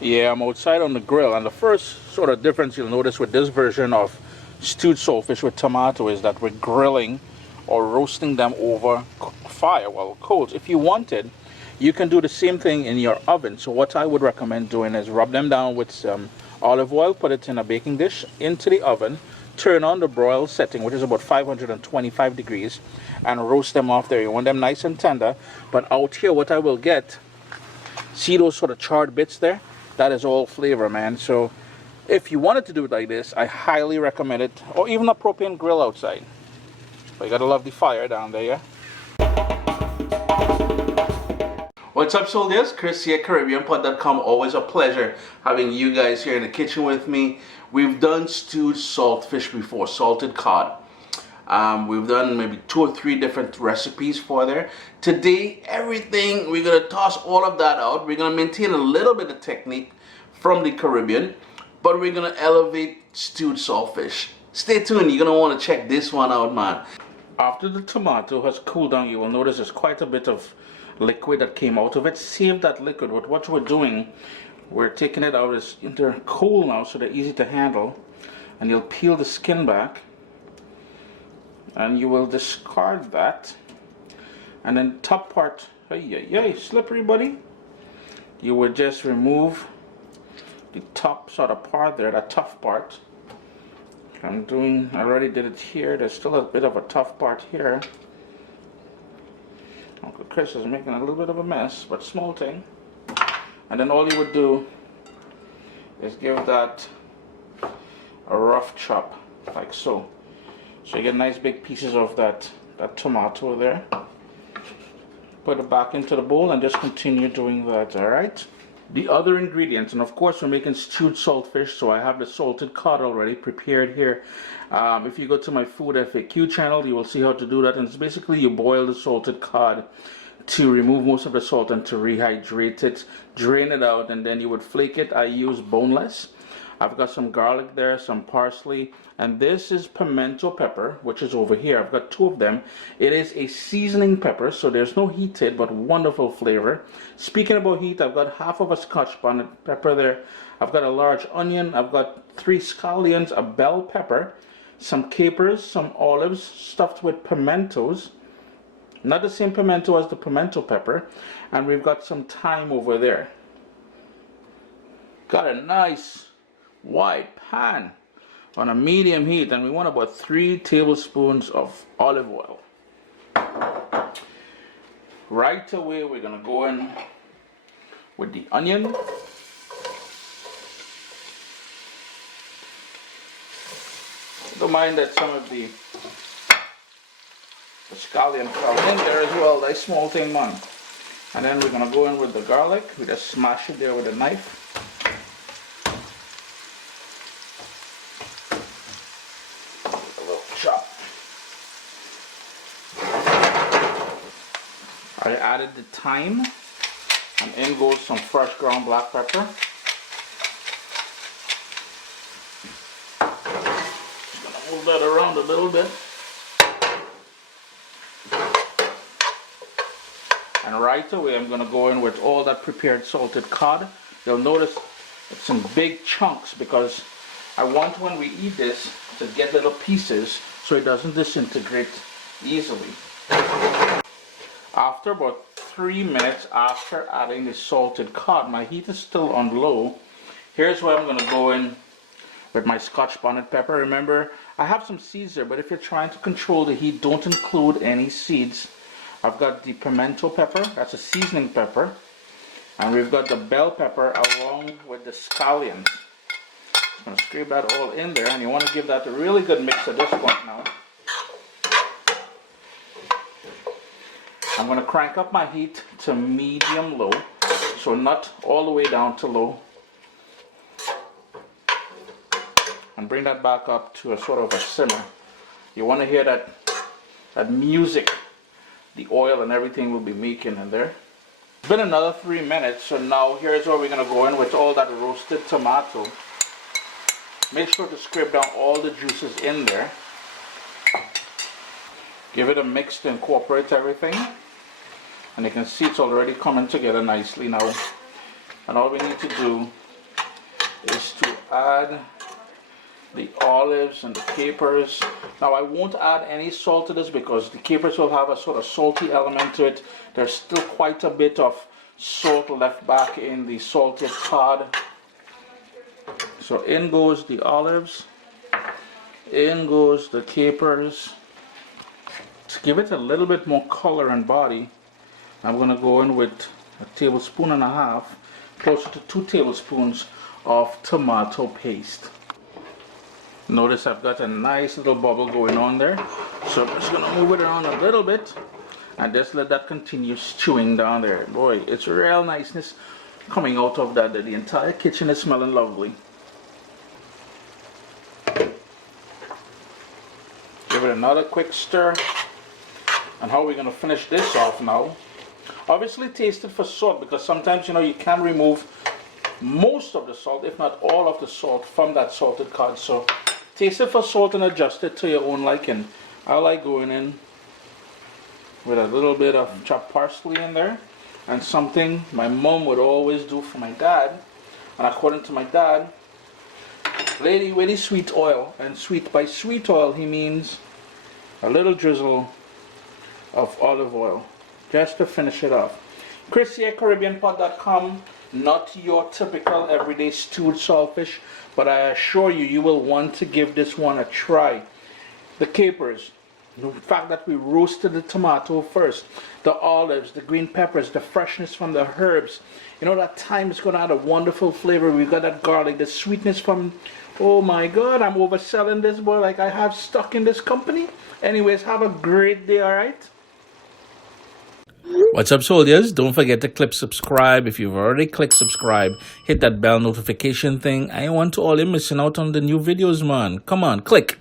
Yeah, I'm outside on the grill, and the first sort of difference you'll notice with this version of stewed saltfish with tomato is that we're grilling or roasting them over fire, well, coals. If you wanted, you can do the same thing in your oven. So what I would recommend doing is rub them down with some olive oil, put it in a baking dish, into the oven, turn on the broil setting, which is about 525 degrees, and roast them off there. You want them nice and tender, but out here what I will get, see those sort of charred bits there? That is all flavor, man. So if you wanted to do it like this, I highly recommend it. Or even a propane grill outside. But you gotta love the fire down there, yeah? What's up, soldiers? Chris here, CaribbeanPod.com. Always a pleasure having you guys here in the kitchen with me. We've done stewed saltfish before, salted cod. We've done maybe 2 or 3 different recipes for there. Today, everything, we're gonna toss all of that out. We're gonna maintain a little bit of technique from the Caribbean, but we're gonna elevate stewed saltfish. Stay tuned, you're gonna wanna check this one out, man. After the tomato has cooled down, you will notice there's quite a bit of liquid that came out of it. Save that liquid. What we're doing, we're taking it out. They're cool now, so they're easy to handle. And you'll peel the skin back. And you will discard that, and then top part, slippery buddy, you would just remove the top sort of part there, that tough part. I already did it here. There's still a bit of a tough part here. Uncle Chris is making a little bit of a mess, but small thing. And then all you would do is give that a rough chop, like so. So you get nice big pieces of that tomato there. Put it back into the bowl and just continue doing that, alright? The other ingredients, and of course we're making stewed saltfish, so I have the salted cod already prepared here. If you go to my food FAQ channel, you will see how to do that. And it's basically you boil the salted cod to remove most of the salt and to rehydrate it, drain it out, and then you would flake it. I use boneless. I've got some garlic there, some parsley, and this is pimento pepper, which is over here. I've got 2 of them. It is a seasoning pepper, so there's no heat to it, but wonderful flavor. Speaking about heat, I've got half of a scotch bonnet pepper there. I've got a large onion. I've got 3 scallions, a bell pepper, some capers, some olives stuffed with pimentos. Not the same pimento as the pimento pepper. And we've got some thyme over there. Got a nice wide pan on a medium heat, and we want about 3 tablespoons of olive oil. Right away we're gonna go in with the onion. Don't mind that some of the scallion fell in there as well, that small thing, man. And then we're gonna go in with the garlic. We just smash it there with a knife. I added the thyme, and in goes some fresh ground black pepper. Just gonna move that around a little bit. And right away I'm gonna go in with all that prepared salted cod. You'll notice it's in big chunks because I want when we eat this to get little pieces so it doesn't disintegrate easily. After about 3 minutes after adding the salted cod, my heat is still on low. Here's where I'm going to go in with my scotch bonnet pepper. Remember, I have some seeds there, but if you're trying to control the heat, don't include any seeds. I've got the pimento pepper, that's a seasoning pepper, and we've got the bell pepper along with the scallions. I'm going to scrape that all in there, and you want to give that a really good mix at this point now. I'm going to crank up my heat to medium low, so not all the way down to low, and bring that back up to a sort of a simmer. You want to hear that music the oil and everything will be making in there. It's been another 3 minutes, so now here's where we're going to go in with all that roasted tomato. Make sure to scrape down all the juices in there. Give it a mix to incorporate everything. And you can see it's already coming together nicely now. And all we need to do is to add the olives and the capers. Now I won't add any salt to this because the capers will have a sort of salty element to it. There's still quite a bit of salt left back in the salted cod. So in goes the olives, in goes the capers. To give it a little bit more color and body, I'm going to go in with a tablespoon and a half, closer to 2 tablespoons of tomato paste. Notice I've got a nice little bubble going on there, so I'm just going to move it around a little bit and just let that continue stewing down there. Boy, it's real niceness coming out of that. The entire kitchen is smelling lovely. Give it another quick stir. And how are we going to finish this off now? Obviously taste it for salt, because sometimes, you know, you can remove most of the salt, if not all of the salt, from that salted cod. So taste it for salt and adjust it to your own liking. I like going in with a little bit of chopped parsley in there, and something my mom would always do for my dad. And according to my dad, lady with the sweet oil, and sweet by sweet oil he means a little drizzle of olive oil, just to finish it off. Chris here, CaribbeanPot.com. Not your typical everyday stewed saltfish, but I assure you, you will want to give this one a try. The capers, the fact that we roasted the tomato first, the olives, the green peppers, the freshness from the herbs, you know, that thyme is going to add a wonderful flavor. We've got that garlic, the sweetness from, oh my God, I'm overselling this, boy, like I have stock in this company. Anyways, have a great day, alright? What's up, soldiers? Don't forget to click subscribe. If you've already clicked subscribe, hit that bell notification thing. I want to all you missing out on the new videos, man. Come on, click.